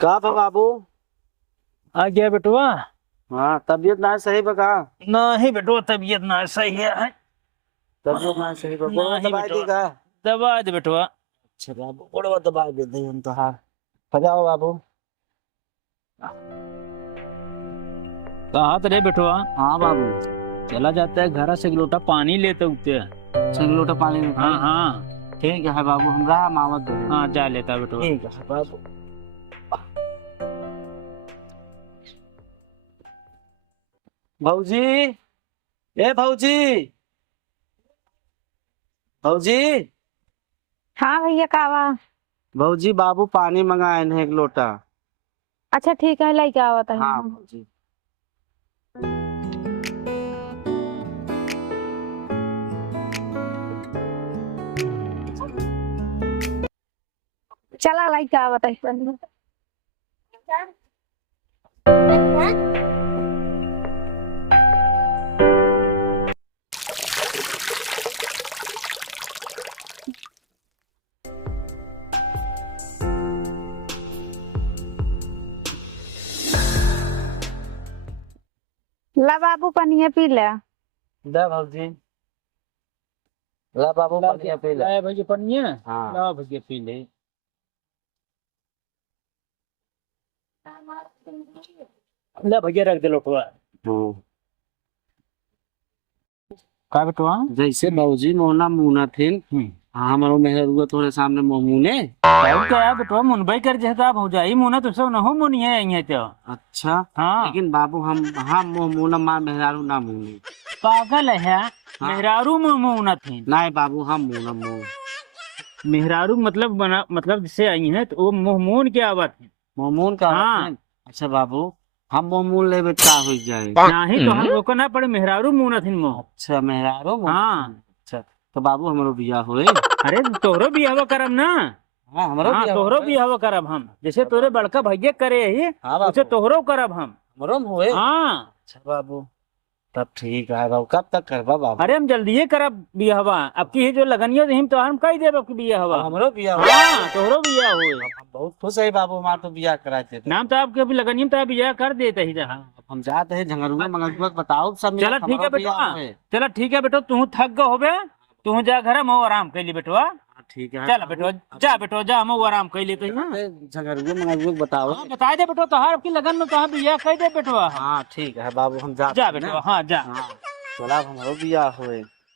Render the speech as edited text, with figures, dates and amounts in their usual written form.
का बा बाबू। आ गया बेटवा। हाँ तबीयत ना सही बका। नहीं बेटवा, तबीयत ना सही है। तबीयत ना सही बा, गोड़वा नहीं दबाई दी बेटवा, का। दबा दे बेटवा। अच्छा बाबू, गोड़वा दबाई दे दी हम तो। हाँ जाओ बाबू। कहा रे बेटवा। हाँ बाबू। चला जाता है घर से एक लोटा पानी लेते उगते। चल लोटा पानी में हाँ हाँ ठीक है बाबू, हम रहा मावत दो। हाँ, जा लेता बेटवा। ठीक है बाबू। भौजी, ए भौजी, भौजी। हाँ भैया कावा। भौजी बाबू पानी मंगाए हैं एक लोटा। अच्छा ठीक है, लेके आवत है। हाँ भौजी। चला लेके आवत है। ला बाबू पनिया पी ले। ला भौजी, ला बाबू पानी पी ले। लाए भैया पनिया। हाँ। ला भैया पी ले। ले भैया रख दे लोटवा। का बेटवा। जैसे भौजी मोहना मुना थे। हाँ हमारो मेहरुआ तोरे सामने मुने। क्या बेटवा, मुनबई कर जैसा हो जाई मुना तो सब न हो मुनी है यहाँ तो। अच्छा। हाँ। लेकिन बाबू हम मुना माँ मेहरारू ना मुने। पागल है। मेहरारू मुना थी। नहीं बाबू, हम मुना मुन। मेहरारू मतलब बना, मतलब जिससे आई है तो वो मुहमून की आवत है। मोमून का हाँ। अच्छा बाबू, हम मोमून ले बेटा हो जाए। नहीं तो हम रोको ना पड़े, मेहरारू मुना थी मोह। अच्छा मेहरारू। हाँ। अच्छा तो बाबू हमारो बियाह होए। अरे तोहरो बियाह करब ना। हाँ हमारो हाँ बियाह तोहरो होए। बियाह करब हम, जैसे तोरे बड़का भैया करे ही हाँ बाबू। उसे तोहरो करब हम। हमारो होए। हाँ। अच्छा बाबू, तब ठीक है बाबू। कब तक करबा बाबू। अरे हम जल्दी करब बियाहवा। अब की जो लगनियो हम तो हम कही देब आपकी बियाहवा। हमारो बियाह होए। हाँ तोहरो बियाह होए। हम बहुत खुश है बाबू, हमारे तो बियाह कराते थे। नाम तो आपके अभी लगनियो तो आप बियाह कर देते ही जहाँ। हम जाते हैं झंगरुआ मंगरुआ बताओ सब। चला ठीक है बेटवा। चला ठीक है बेटो, तू थक गो होबे। तू जा घर में आराम कर ली बेटवा। ठीक है। चल बेटवा, जा बेटवा, जा हम आराम कर लेते हैं। झंगरुआ मंगरुआ बताओ। हाँ बता दे बेटवा, तोहार आपकी लगन में कहा बियाह कर दे बेटवा। हाँ ठीक है बाबू, हम जा बेटवा। हाँ जा। हाँ चला हमारो बियाह होए।